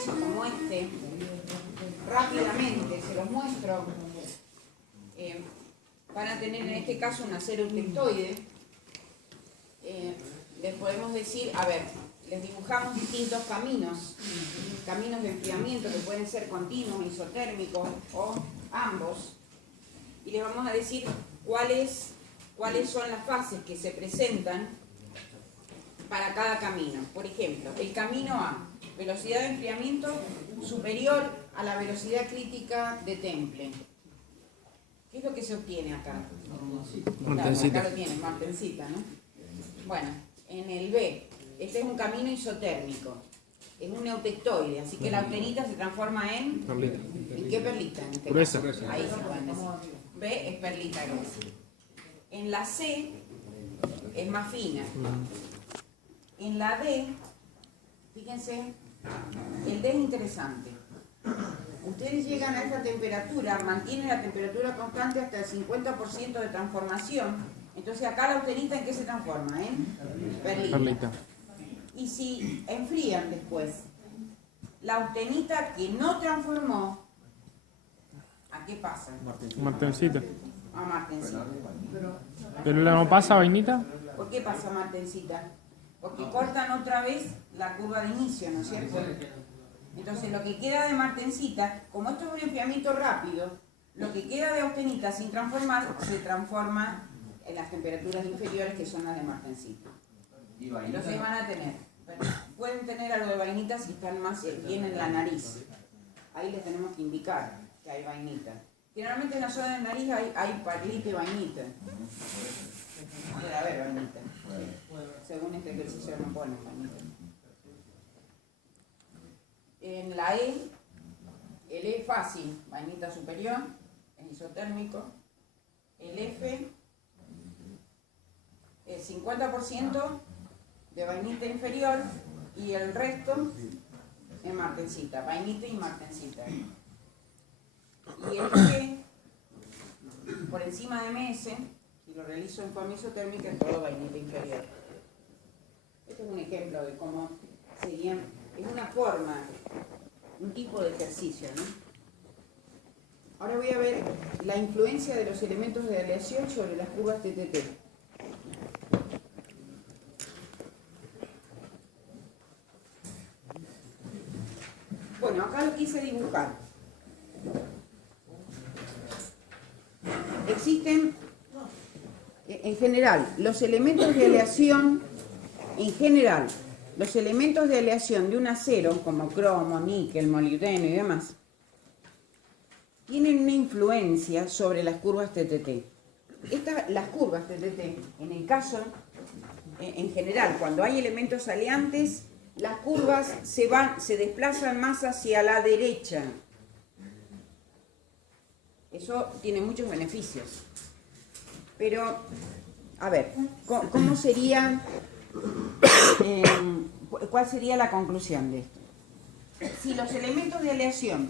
ejercicio como este, rápidamente se los muestro. Van a tener en este caso un acero eutectoide. Les podemos decir, a ver, les dibujamos distintos caminos de enfriamiento que pueden ser continuos, isotérmicos o ambos, y les vamos a decir cuáles son las fases que se presentan para cada camino. Por ejemplo, el camino A, velocidad de enfriamiento superior a la velocidad crítica de temple. ¿Qué es lo que se obtiene acá? Martensita. Claro, acá lo tienen, martensita, ¿no? Bueno, en el B, este es un camino isotérmico, es un eutectoide, así que la austenita se transforma en... Perlita. ¿En qué perlita? En este Gruesa. caso? Ahí se pueden decir. B es perlita gruesa. En la C es más fina. En la D, fíjense, el D es interesante. Ustedes llegan a esta temperatura, mantienen la temperatura constante hasta el 50% de transformación. Entonces acá la austenita, ¿en qué se transforma? En perlita. Perlita. Y si enfrían después, la austenita que no transformó, ¿a qué pasa? Martensita. A martensita. ¿Pero no pasa vainita? ¿Por qué pasa martensita? Porque cortan otra vez la curva de inicio, ¿no es cierto? Entonces lo que queda de martensita, como esto es un enfriamiento rápido, lo que queda de austenita sin transformar se transforma en las temperaturas inferiores, que son las de martensita. Entonces van a tener, pueden tener algo de vainita si están más bien en la nariz. Ahí les tenemos que indicar que hay vainita. Generalmente en la zona de nariz hay perlita y vainita. Puede haber vainita. Según este ejercicio no ponen vainita. En la E, el E fácil, vainita superior, es isotérmico. El F, el 50% de vainita inferior y el resto es martensita, vainita y martensita. Y el G, por encima de MS, si lo realizo en forma isotérmica, es todo vainita inferior. Este es un ejemplo de cómo serían, es una forma, un tipo de ejercicio, ¿no? Ahora voy a ver la influencia de los elementos de aleación sobre las curvas TTT. Bueno, acá lo quise dibujar. Existen, en general, los elementos de aleación, los elementos de aleación de un acero, como cromo, níquel, molibdeno y demás, tienen una influencia sobre las curvas TTT. Las curvas TTT, en el caso, en general, cuando hay elementos aleantes, las curvas se desplazan más hacia la derecha. Eso tiene muchos beneficios. Pero, a ver, ¿cómo sería, cuál sería la conclusión de esto? Si los elementos de aleación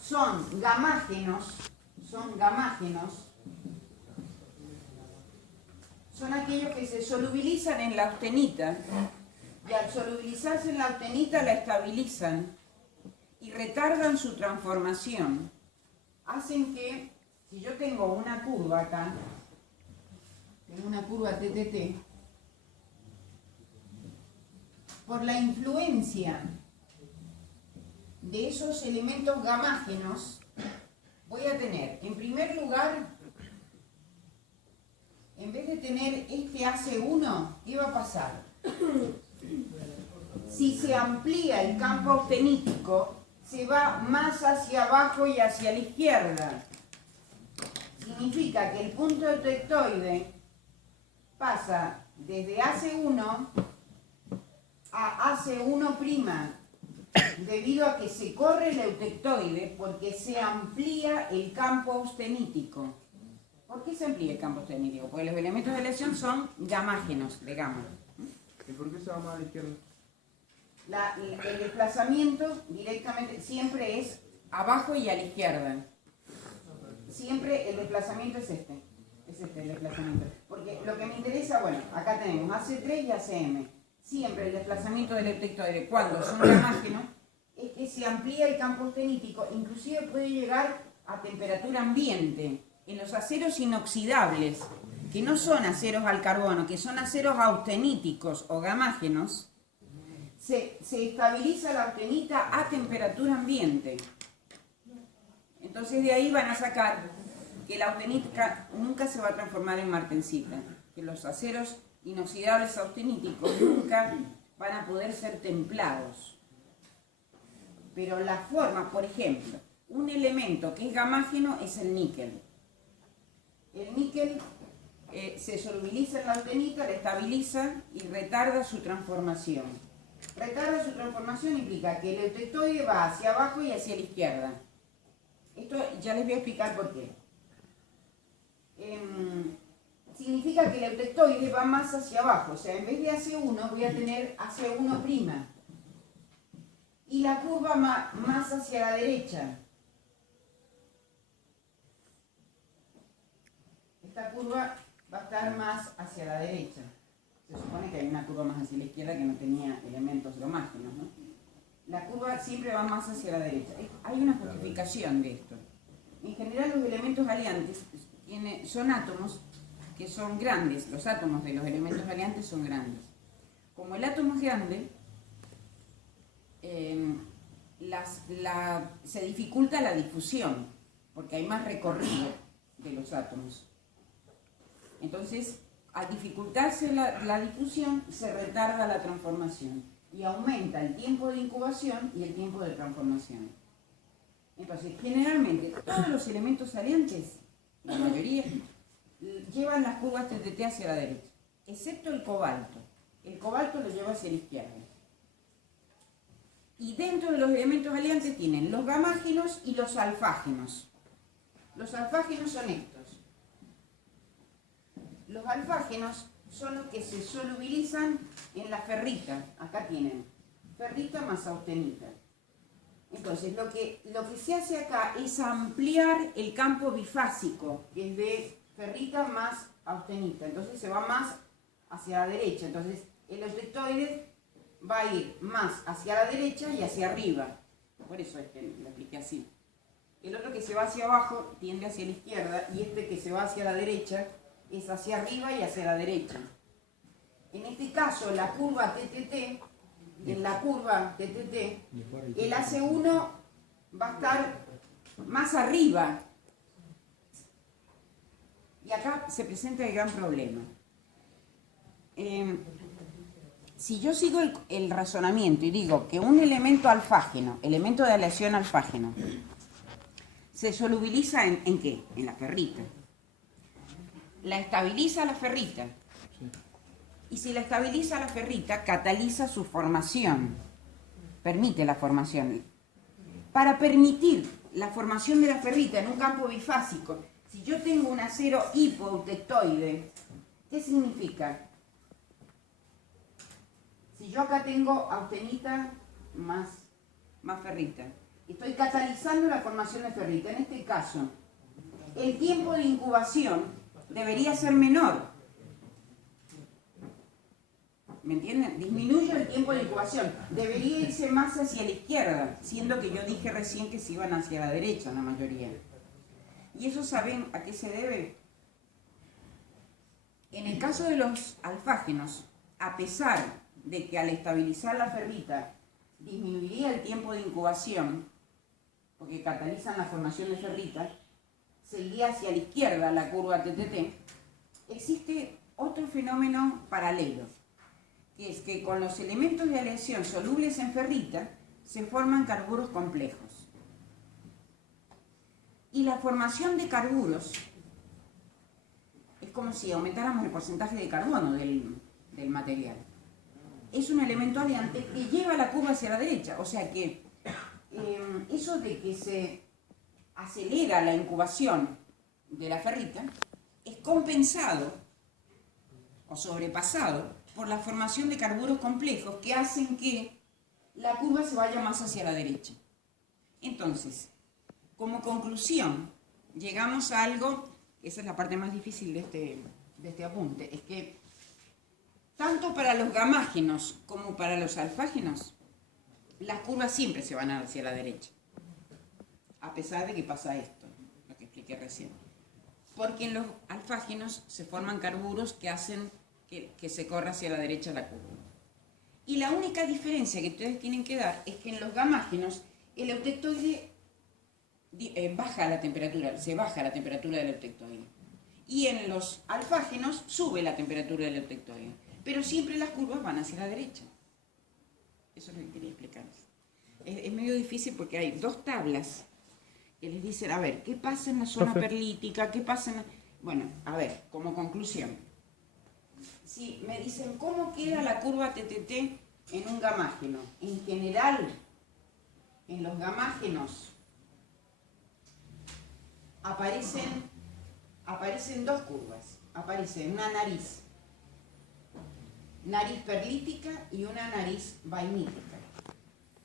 son gamágenos, son aquellos que se solubilizan en la austenita, y al solubilizarse en la austenita la estabilizan y retardan su transformación. Hacen que, si yo tengo una curva acá, tengo una curva TTT, por la influencia de esos elementos gamágenos, voy a tener, en primer lugar, en vez de tener este AC1, ¿qué va a pasar? Si se amplía el campo austenítico, se va más hacia abajo y hacia la izquierda. Significa que el punto eutectoide pasa desde AC1 a AC1', debido a que se corre el eutectoide porque se amplía el campo austenítico. ¿Por qué se amplía el campo austenítico? Porque los elementos de aleación son gamágenos, de gamma. ¿Y por qué se va más a la izquierda? El desplazamiento directamente siempre es abajo y a la izquierda. Siempre el desplazamiento es este. Es este el desplazamiento. Porque lo que me interesa, bueno, acá tenemos AC3 y ACM. Siempre el desplazamiento del eutectoide cuando son gamágenos es se amplía el campo austenítico, inclusive puede llegar a temperatura ambiente. En los aceros inoxidables, que no son aceros al carbono, que son aceros austeníticos o gamágenos, se estabiliza la austenita a temperatura ambiente. Entonces de ahí van a sacar que la austenita nunca se va a transformar en martensita, que los aceros inoxidables austeníticos nunca van a poder ser templados. Pero la forma, por ejemplo, un elemento que es gamágeno es el níquel. El níquel se solubiliza en la austenita, la estabiliza y retarda su transformación. Retarda su transformación implica que el eutectoide va hacia abajo y hacia la izquierda. Esto ya les voy a explicar por qué. Significa que el eutectoide va más hacia abajo, o sea, en vez de AC1 voy a tener AC1'. Y la curva más hacia la derecha. Esta curva va a estar más hacia la derecha. Se supone que hay una curva más hacia la izquierda que no tenía elementos gamágenos, ¿no? La curva siempre va más hacia la derecha. Hay una justificación de esto. En general los elementos aliantes son átomos que son grandes. Los átomos de los elementos aliantes son grandes. Como el átomo es grande, se dificulta la difusión, porque hay más recorrido de los átomos. Entonces, al dificultarse la difusión, se retarda la transformación y aumenta el tiempo de incubación y el tiempo de transformación. Entonces, generalmente, todos los elementos aliantes, la mayoría, llevan las curvas TTT hacia la derecha, excepto el cobalto. El cobalto lo lleva hacia la izquierda. Y dentro de los elementos aliantes tienen los gamágenos y los alfágenos. Los alfágenos son estos. Los alfágenos son los que se solubilizan en la ferrita. Acá tienen ferrita más austenita. Entonces, lo que se hace acá es ampliar el campo bifásico, que es de ferrita más austenita. Entonces se va más hacia la derecha. Entonces, el eutectoide va a ir más hacia la derecha y hacia arriba. Por eso es que lo expliqué así. El otro que se va hacia abajo tiende hacia la izquierda y este que se va hacia la derecha es hacia arriba y hacia la derecha. En este caso, la curva TTT, en la curva TTT, el AC1 va a estar más arriba. Y acá se presenta el gran problema. Si yo sigo el razonamiento y digo que un elemento alfágeno, elemento de aleación alfágeno, se solubiliza ¿en qué? En la ferrita. La estabiliza la ferrita. Y si la estabiliza la ferrita, cataliza su formación. Permite la formación. Para permitir la formación de la ferrita en un campo bifásico, si yo tengo un acero hipoeutectoide, ¿qué significa? Si yo acá tengo austenita más ferrita, estoy catalizando la formación de ferrita. En este caso, el tiempo de incubación debería ser menor. ¿Me entienden? Disminuye el tiempo de incubación. Debería irse más hacia la izquierda, siendo que yo dije recién que se iban hacia la derecha la mayoría. ¿Y eso saben a qué se debe? En el caso de los alfágenos, a pesar de que al estabilizar la ferrita disminuiría el tiempo de incubación, porque catalizan la formación de ferrita, seguiría hacia la izquierda la curva TTT, existe otro fenómeno paralelo, que es que con los elementos de aleación solubles en ferrita se forman carburos complejos. Y la formación de carburos es como si aumentáramos el porcentaje de carbono del material. Es un elemento aliante que lleva la curva hacia la derecha, o sea que eso de que se acelera la incubación de la ferrita es compensado o sobrepasado por la formación de carburos complejos que hacen que la curva se vaya más hacia la derecha. Entonces, como conclusión, llegamos a algo, esa es la parte más difícil de este apunte, es que tanto para los gamágenos como para los alfágenos, las curvas siempre se van hacia la derecha, a pesar de que pasa esto, lo que expliqué recién. Porque en los alfágenos se forman carburos que hacen que se corra hacia la derecha la curva. Y la única diferencia que ustedes tienen que dar es que en los gamágenos el eutectoide baja la temperatura, se baja la temperatura del eutectoide. Y en los alfágenos sube la temperatura del eutectoide. Pero siempre las curvas van hacia la derecha. Eso es lo que quería explicarles. Es medio difícil porque hay dos tablas que les dicen, a ver, ¿qué pasa en la zona perlítica? ¿Qué pasa en la... Bueno, a ver, como conclusión. Si me dicen, ¿cómo queda la curva TTT en un gamágeno? En general, en los gamágenos aparecen dos curvas. Aparece una nariz perlítica y una nariz vainítica.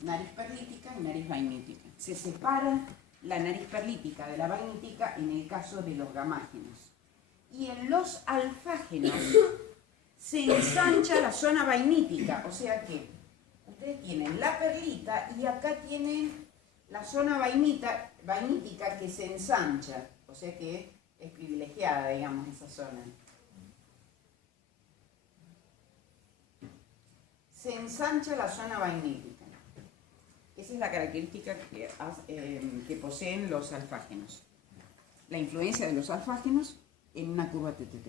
Nariz perlítica y nariz vainítica. Se separa la nariz perlítica de la vainítica en el caso de los gamágenos. Y en los alfágenos se ensancha la zona vainítica, o sea que ustedes tienen la perlita y acá tienen la zona vainítica que se ensancha, o sea que es privilegiada, digamos, esa zona. Se ensancha la zona vainítica. Esa es la característica que poseen los alfágenos. La influencia de los alfágenos en una curva TTT.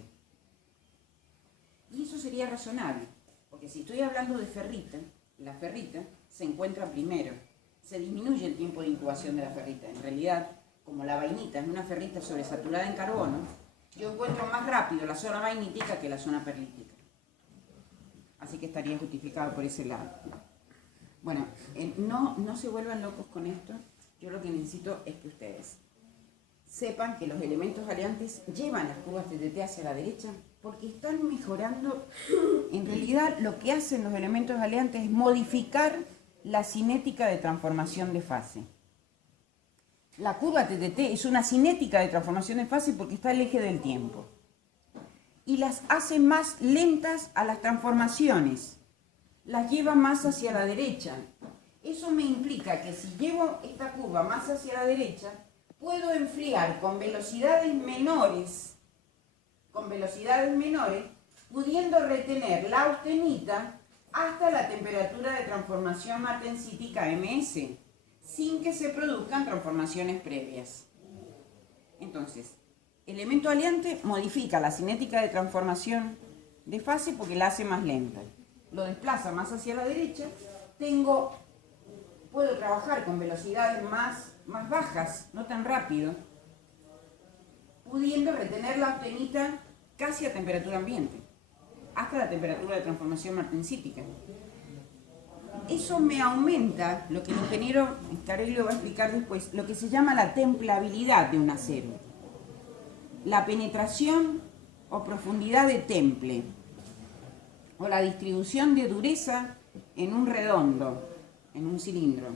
Y eso sería razonable, porque si estoy hablando de ferrita, la ferrita se encuentra primero. Se disminuye el tiempo de incubación de la ferrita. En realidad, como la vainita es una ferrita sobresaturada en carbono, yo encuentro más rápido la zona vainítica que la zona perlítica. Así que estaría justificado por ese lado. Bueno, no se vuelvan locos con esto. Yo lo que necesito es que ustedes sepan que los elementos aleantes llevan las curvas TTT hacia la derecha porque están mejorando. En realidad, lo que hacen los elementos aleantes es modificar la cinética de transformación de fase. La curva TTT es una cinética de transformación de fase porque está el eje del tiempo. Y las hace más lentas a las transformaciones. Las lleva más hacia la derecha. Eso me implica que si llevo esta curva más hacia la derecha, puedo enfriar con velocidades menores, pudiendo retener la austenita hasta la temperatura de transformación martensítica MS, sin que se produzcan transformaciones previas. Entonces, elemento aleante modifica la cinética de transformación de fase porque la hace más lenta. Lo desplaza más hacia la derecha, puedo trabajar con velocidades más bajas, no tan rápido, pudiendo retener la austenita casi a temperatura ambiente, hasta la temperatura de transformación martensítica. Eso me aumenta, lo que el ingeniero Scarelli va a explicar después, lo que se llama la templabilidad de un acero. La penetración o profundidad de temple, o la distribución de dureza en un redondo, en un cilindro.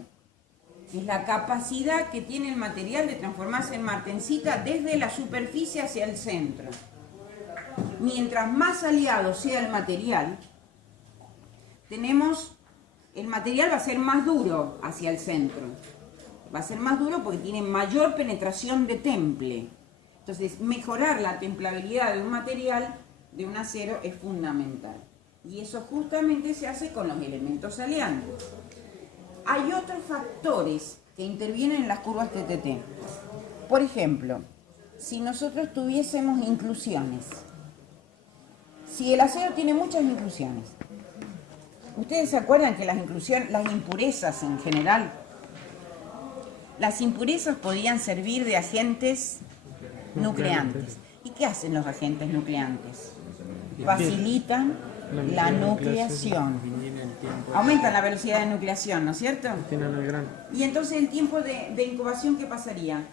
Es la capacidad que tiene el material de transformarse en martensita desde la superficie hacia el centro. Mientras más aliado sea el material, el material va a ser más duro hacia el centro. Va a ser más duro porque tiene mayor penetración de temple. Entonces, mejorar la templabilidad de un material, de un acero, es fundamental. Y eso justamente se hace con los elementos aleantes. Hay otros factores que intervienen en las curvas TTT. Por ejemplo, si nosotros tuviésemos inclusiones, si el acero tiene muchas inclusiones, ¿ustedes se acuerdan que las impurezas en general, las impurezas podían servir de agentes nucleantes? ¿Y qué hacen los agentes nucleantes? Facilitan la nucleación. Aumentan la velocidad de nucleación, ¿no es cierto? Y entonces el tiempo de incubación, ¿qué pasaría?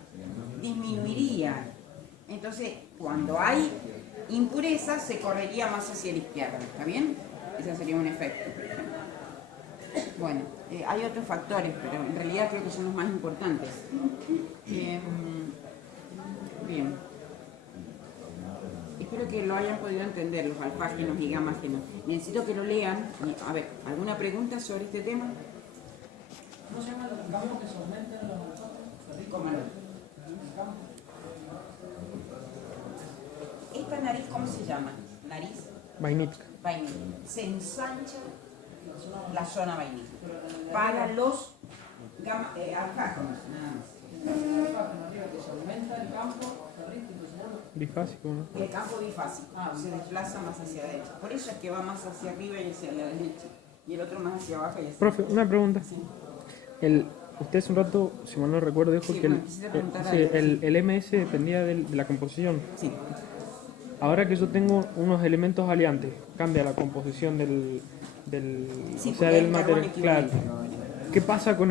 Disminuiría. Entonces, cuando hay impurezas, se correría más hacia la izquierda, ¿está bien? Ese sería un efecto, por ejemplo. Bueno, hay otros factores, pero en realidad creo que son los más importantes. Bien. Espero que lo hayan podido entender, los alfágenos y gamágenos. Necesito que lo lean. A ver, ¿alguna pregunta sobre este tema? ¿Cómo se llama el campo que se aumenta en los helicópteros? ¿Cómo no? Esta nariz, ¿cómo se llama? Nariz Vainita. vainilla. Se ensancha la zona vainilla para los alcágonos, nada más. Que se aumenta el campo característico, seguro. Bifásico, ¿no? El campo bifásico se desplaza más hacia la derecha. Por eso es que va más hacia arriba y hacia la derecha. Y el otro más hacia abajo y hacia Profe, una pregunta. Sí. Usted hace un rato, si mal no recuerdo, dijo Sí, que bueno, quisiera preguntar sí, algo. el MS dependía de la composición. Sí. Ahora que yo tengo unos elementos aliantes, cambia la composición del Sí, o sea, porque del hay material. carbón Claro. equivalente. ¿Qué pasa con